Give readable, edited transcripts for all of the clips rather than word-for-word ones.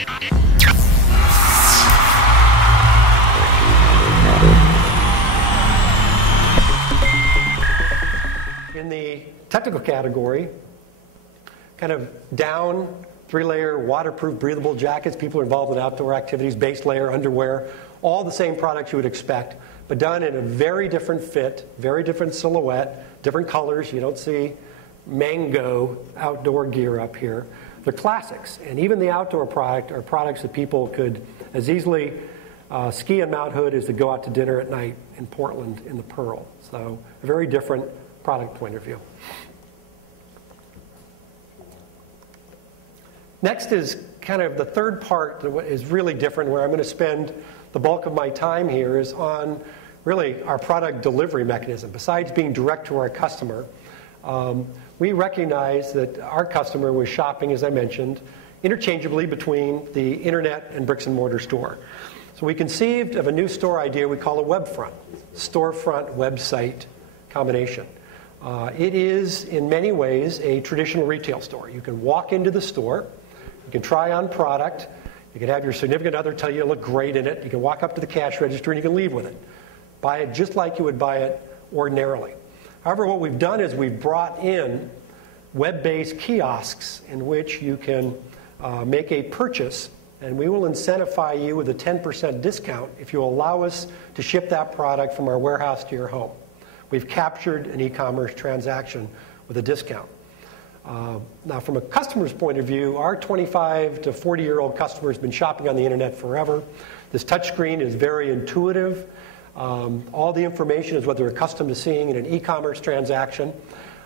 In the technical category, kind of down, 3-layer, waterproof, breathable jackets. People are involved in outdoor activities, base layer, underwear, all the same products you would expect, but done in a very different fit, very different silhouette, different colors. You don't see mango outdoor gear up here. They're classics, and even the outdoor product are products that people could as easily ski in Mount Hood as to go out to dinner at night in Portland in the Pearl. So a very different product point of view. Next is kind of the third part that is really different, where I'm going to spend the bulk of my time here, is on really our product delivery mechanism. Besides being direct to our customer, we recognize that our customer was shopping, as I mentioned, interchangeably between the internet and bricks and mortar store. So we conceived of a new store idea we call a webfront, storefront website combination. It is, in many ways, a traditional retail store. You can walk into the store, you can try on product, you can have your significant other tell you you look great in it, you can walk up to the cash register and you can leave with it. Buy it just like you would buy it ordinarily. However, what we've done is we've brought in web-based kiosks in which you can make a purchase, and we will incentivize you with a 10% discount if you allow us to ship that product from our warehouse to your home. We've captured an e-commerce transaction with a discount. Now, from a customer's point of view, our 25 to 40-year-old customer has been shopping on the internet forever. This touchscreen is very intuitive. All the information is what they're accustomed to seeing in an e-commerce transaction.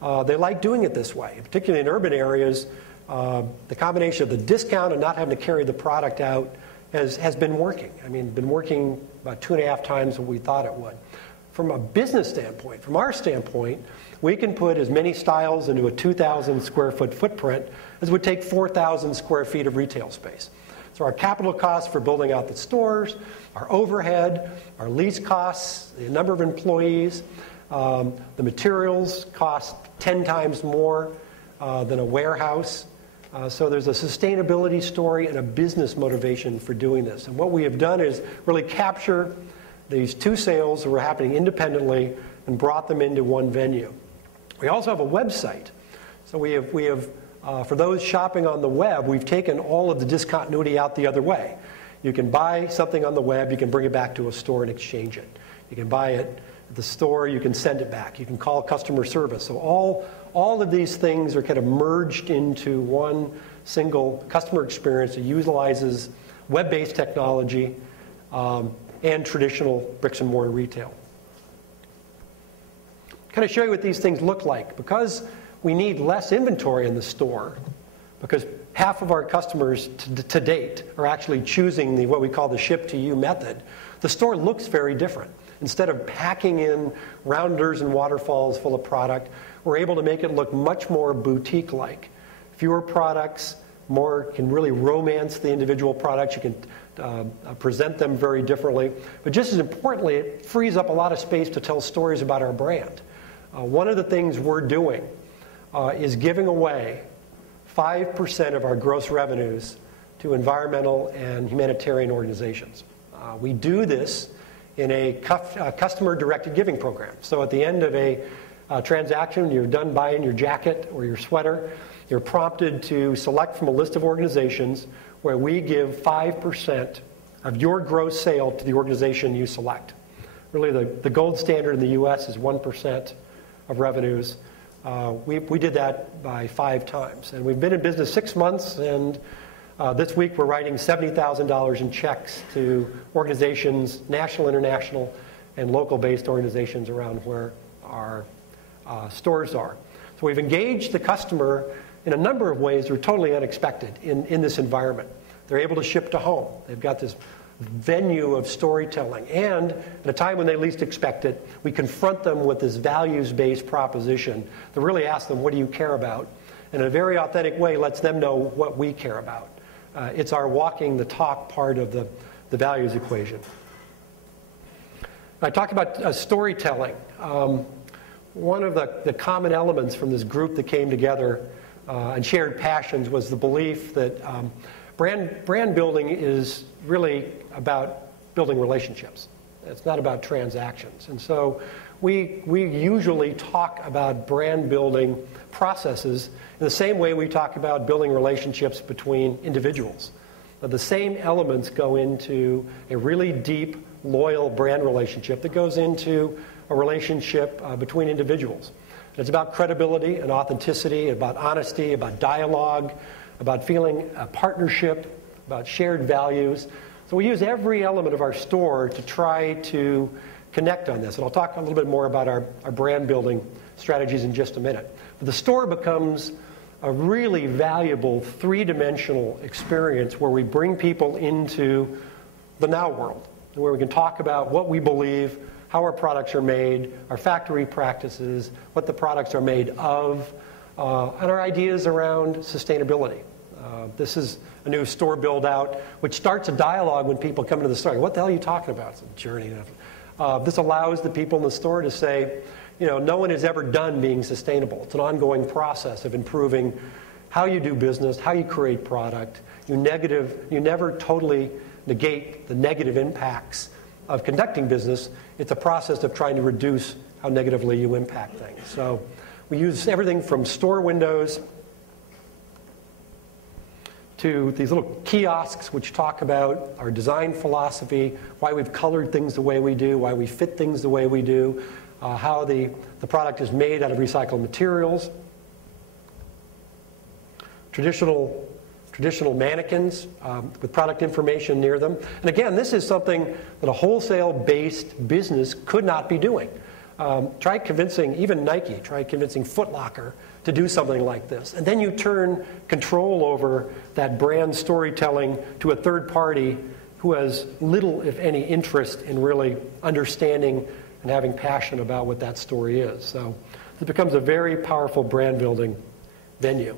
They like doing it this way, particularly in urban areas. The combination of the discount and not having to carry the product out has been working. I mean, been working about 2.5 times what we thought it would. From a business standpoint, from our standpoint, we can put as many styles into a 2,000 square foot footprint as would take 4,000 square feet of retail space. So our capital costs for building out the stores, our overhead, our lease costs, the number of employees, the materials cost 10 times more than a warehouse. So there's a sustainability story and a business motivation for doing this. And what we have done is really capture these two sales that were happening independently and brought them into one venue. We also have a website. So we have for those shopping on the web, we've taken all of the discontinuity out the other way. You can buy something on the web, you can bring it back to a store and exchange it. You can buy it at the store, you can send it back. You can call customer service. So all of these things are kind of merged into one single customer experience that utilizes web-based technology and traditional bricks and mortar retail. Kind of show you what these things look like. Because we need less inventory in the store, because half of our customers to date are actually choosing what we call the ship-to-you method, the store looks very different. Instead of packing in rounders and waterfalls full of product, we're able to make it look much more boutique-like. Fewer products, can really romance the individual products. You can present them very differently. But just as importantly, it frees up a lot of space to tell stories about our brand. One of the things we're doing is giving away 5% of our gross revenues to environmental and humanitarian organizations. We do this in a customer-directed giving program. So at the end of a transaction, you're done buying your jacket or your sweater, you're prompted to select from a list of organizations where we give 5% of your gross sale to the organization you select. Really, the gold standard in the U.S. is 1% of revenues. We did that by 5 times. And we've been in business 6 months, and this week we're writing $70,000 in checks to organizations, national, international, and local-based organizations around where our stores are. So we've engaged the customer in a number of ways that are totally unexpected in this environment. They're able to ship to home. They've got this venue of storytelling. And at a time when they least expect it, we confront them with this values-based proposition that really asks them, what do you care about? And in a very authentic way, lets them know what we care about. It's our walking the talk part of the values equation. I talked about storytelling. One of the common elements from this group that came together and shared passions was the belief that brand building is really about building relationships. It's not about transactions. And so we usually talk about brand building processes in the same way we talk about building relationships between individuals. The same elements go into a really deep, loyal brand relationship that goes into a relationship between individuals. It's about credibility and authenticity, about honesty, about dialogue, about feeling a partnership, about shared values. So we use every element of our store to try to connect on this. And I'll talk a little bit more about our brand building strategies in just a minute. But the store becomes a really valuable three-dimensional experience where we bring people into the now world, where we can talk about what we believe, how our products are made, our factory practices, what the products are made of, and our ideas around sustainability. This is a new store build-out, which starts a dialogue when people come into the store. What the hell are you talking about? It's a journey. This allows the people in the store to say, no one is ever done being sustainable. It's an ongoing process of improving how you do business, how you create product. You never totally negate the negative impacts of conducting business. It's a process of trying to reduce how negatively you impact things. So we use everything from store windows to these little kiosks which talk about our design philosophy, why we've colored things the way we do, why we fit things the way we do, how the product is made out of recycled materials. Traditional mannequins with product information near them. And again, this is something that a wholesale-based business could not be doing. Try convincing, even Nike, try convincing Foot Locker to do something like this. And then you turn control over that brand storytelling to a third party who has little, if any, interest in really understanding and having passion about what that story is. So it becomes a very powerful brand building venue.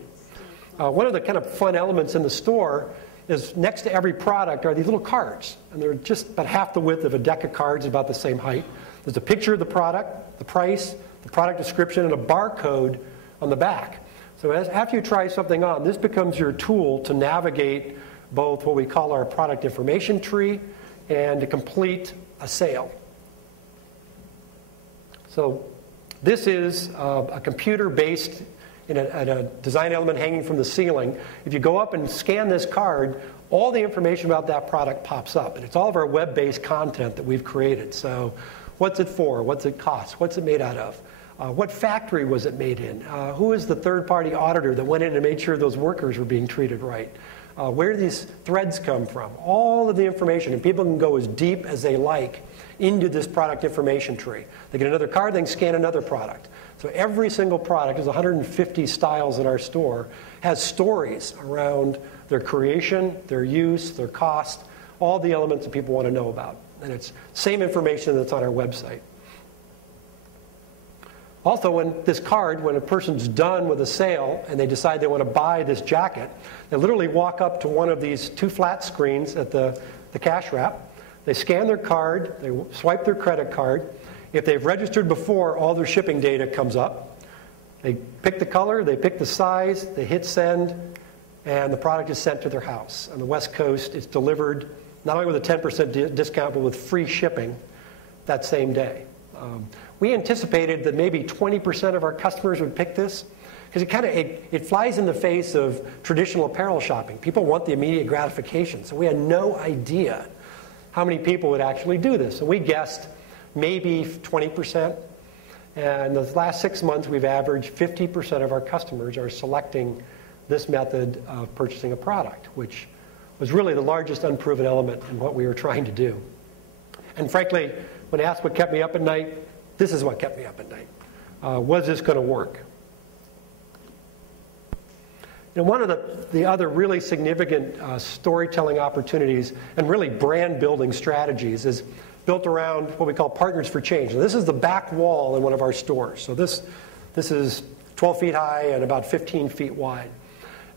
One of the kind of fun elements in the store is next to every product are these little cards. And they're just about half the width of a deck of cards, about the same height. There's a picture of the product, the price, the product description, and a barcode on the back. So after you try something on, this becomes your tool to navigate both what we call our product information tree and to complete a sale. So this is a computer-based in a design element hanging from the ceiling. If you go up and scan this card, all the information about that product pops up. And it's all of our web-based content that we've created. So what's it for? What's it cost? What's it made out of? What factory was it made in? Who is the third-party auditor that went in and made sure those workers were being treated right? Where do these threads come from? All of the information. And people can go as deep as they like into this product information tree. They get another card, they can scan another product. So every single product, there's 150 styles in our store, has stories around their creation, their use, their cost, all the elements that people want to know about. And it's same information that's on our website. Also, when a person's done with a sale and they decide they want to buy this jacket, they literally walk up to one of these two flat screens at the cash wrap. They scan their card, they swipe their credit card. If they've registered before, all their shipping data comes up. They pick the color, they pick the size, they hit send, and the product is sent to their house. On the West Coast, it's delivered not only with a 10% discount, but with free shipping that same day. We anticipated that maybe 20% of our customers would pick this because it flies in the face of traditional apparel shopping. People want the immediate gratification. So we had no idea how many people would actually do this. And we guessed maybe 20%. And the last 6 months, we've averaged 50% of our customers are selecting this method of purchasing a product, which was really the largest unproven element in what we were trying to do. And frankly, when asked what kept me up at night, this is what kept me up at night. Was this going to work? And one of the other really significant storytelling opportunities and really brand building strategies is built around what we call Partners for Change. And this is the back wall in one of our stores. So this is 12 feet high and about 15 feet wide.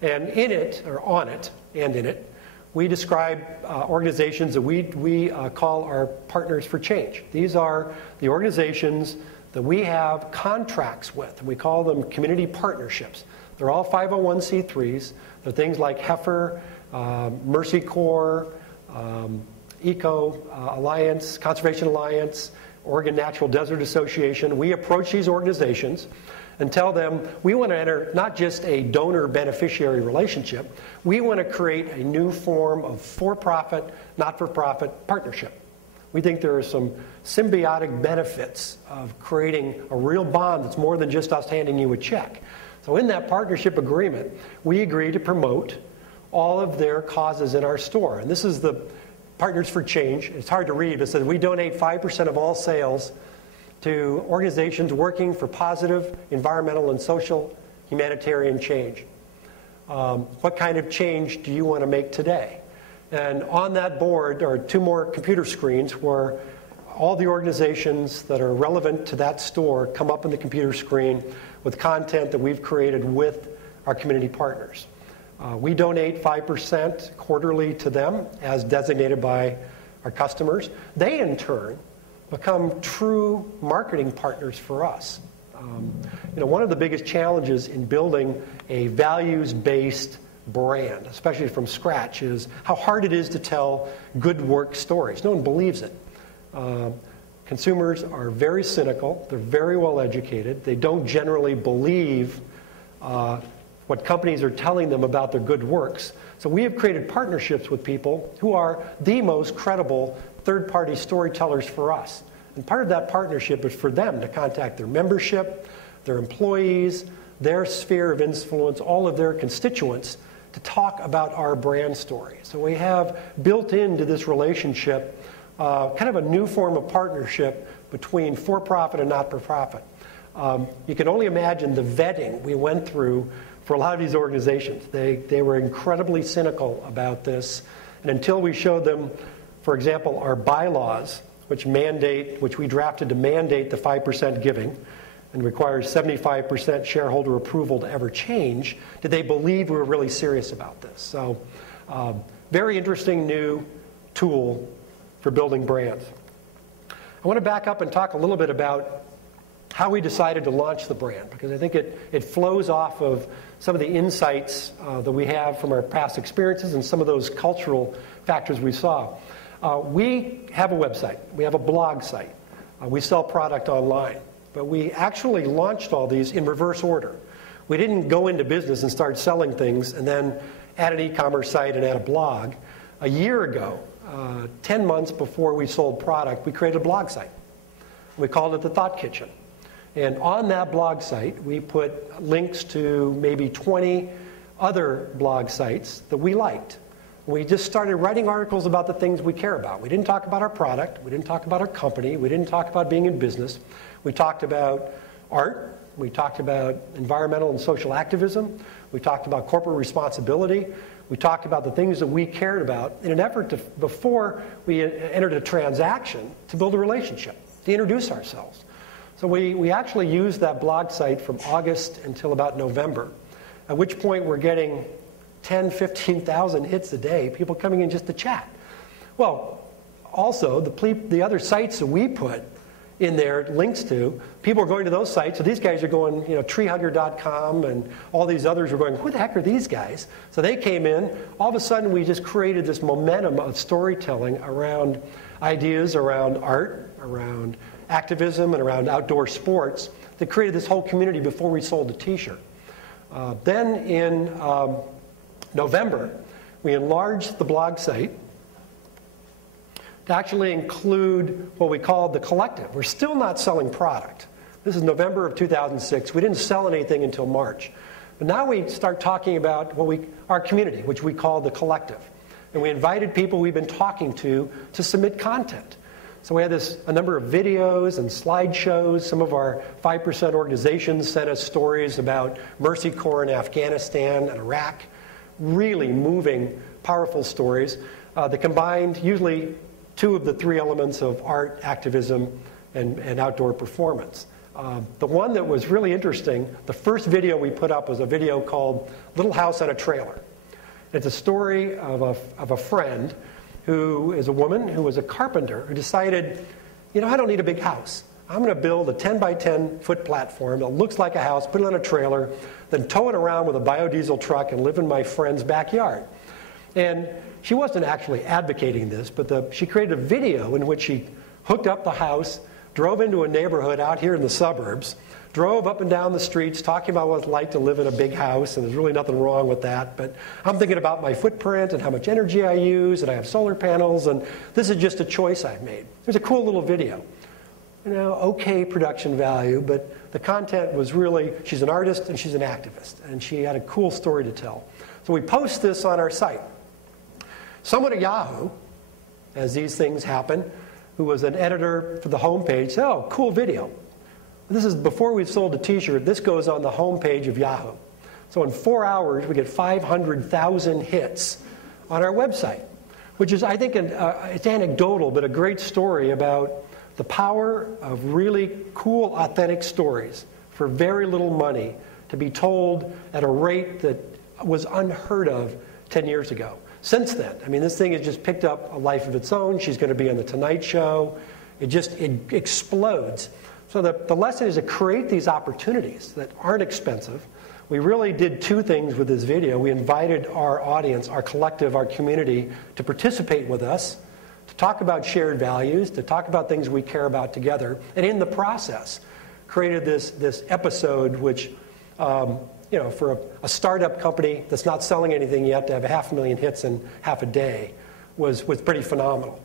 And in it, or on it, and in it, we describe organizations that we call our Partners for Change. These are the organizations that we have contracts with, and we call them community partnerships. They're all 501c3s. They're things like Heifer, Mercy Corps, Eco Alliance, Conservation Alliance, Oregon Natural Desert Association. We approach these organizations and tell them we want to enter not just a donor-beneficiary relationship, we want to create a new form of for-profit, not-for-profit partnership. We think there are some symbiotic benefits of creating a real bond that's more than just us handing you a check. So in that partnership agreement, we agree to promote all of their causes in our store. And this is the Partners for Change. It's hard to read, but it says we donate 5% of all sales to organizations working for positive environmental and social humanitarian change. What kind of change do you want to make today? And on that board are 2 more computer screens where all the organizations that are relevant to that store come up on the computer screen with content that we've created with our community partners. We donate 5% quarterly to them as designated by our customers. They, in turn, become true marketing partners for us. One of the biggest challenges in building a values-based brand, especially from scratch, is how hard it is to tell good work stories. No one believes it. Consumers are very cynical. They're very well educated. They don't generally believe what companies are telling them about their good works. So we have created partnerships with people who are the most credible third-party storytellers for us. And part of that partnership is for them to contact their membership, their employees, their sphere of influence, all of their constituents, to talk about our brand story. So we have built into this relationship kind of a new form of partnership between for-profit and not-for-profit. You can only imagine the vetting we went through for a lot of these organizations. They were incredibly cynical about this. And until we showed them, for example, our bylaws, which we drafted to mandate the 5% giving and requires 75% shareholder approval to ever change, did they believe we were really serious about this? So very interesting new tool for building brands. I want to back up and talk a little bit about how we decided to launch the brand, because I think it flows off of some of the insights that we have from our past experiences and some of those cultural factors we saw. We have a website. We have a blog site. We sell product online. But we actually launched all these in reverse order. We didn't go into business and start selling things and then add an e-commerce site and add a blog. A year ago, 10 months before we sold product, we created a blog site. We called it the Thought Kitchen. And on that blog site, we put links to maybe 20 other blog sites that we liked. We just started writing articles about the things we care about. We didn't talk about our product. We didn't talk about our company. We didn't talk about being in business. We talked about art. We talked about environmental and social activism. We talked about corporate responsibility. We talked about the things that we cared about in an effort to, before we entered a transaction, to build a relationship, to introduce ourselves. So we actually used that blog site from August until about November, at which point we're getting 10, 15,000 hits a day, people coming in just to chat. Well, also, the other sites that we put in there links to, people are going to those sites. So these guys are going, treehugger.com, and all these others are going, who the heck are these guys? So they came in. All of a sudden, we just created this momentum of storytelling around ideas around art, around activism, and around outdoor sports that created this whole community before we sold the t-shirt. Then in November, we enlarged the blog site to actually include what we called the collective. We're still not selling product. This is November of 2006. We didn't sell anything until March. But now we start talking about our community, which we call the collective. And we invited people we've been talking to submit content. So we had a number of videos and slideshows. Some of our 5% organizations sent us stories about Mercy Corps in Afghanistan and Iraq. Really moving, powerful stories that combined usually 2 of the 3 elements of art, activism, and outdoor performance. The one that was really interesting, the first video we put up was a video called Little House on a Trailer. It's a story of a friend who is a woman who was a carpenter who decided, I don't need a big house. I'm going to build a 10 by 10 foot platform that looks like a house, put it on a trailer, then tow it around with a biodiesel truck and live in my friend's backyard. And she wasn't actually advocating this, but she created a video in which she hooked up the house, drove into a neighborhood out here in the suburbs, drove up and down the streets talking about what it's like to live in a big house, and there's really nothing wrong with that, but I'm thinking about my footprint and how much energy I use, and I have solar panels, and this is just a choice I've made. There's a cool little video. You know, okay production value, but the content was really, she's an artist and she's an activist, and she had a cool story to tell. So we post this on our site. Someone at Yahoo, as these things happen, who was an editor for the homepage, said, oh, cool video. This is before we've sold a t-shirt. This goes on the homepage of Yahoo. So in 4 hours, we get 500,000 hits on our website, which is, I think, it's anecdotal, but a great story about the power of really cool, authentic stories for very little money to be told at a rate that was unheard of 10 years ago. Since then, I mean, this thing has just picked up a life of its own. She's going to be on The Tonight Show. It explodes. So the lesson is to create these opportunities that aren't expensive. We really did two things with this video. We invited our audience, our collective, our community to participate with us, to talk about shared values, to talk about things we care about together, and in the process created this episode which, you know, for a startup company that's not selling anything yet to have 500,000 hits in half a day was pretty phenomenal.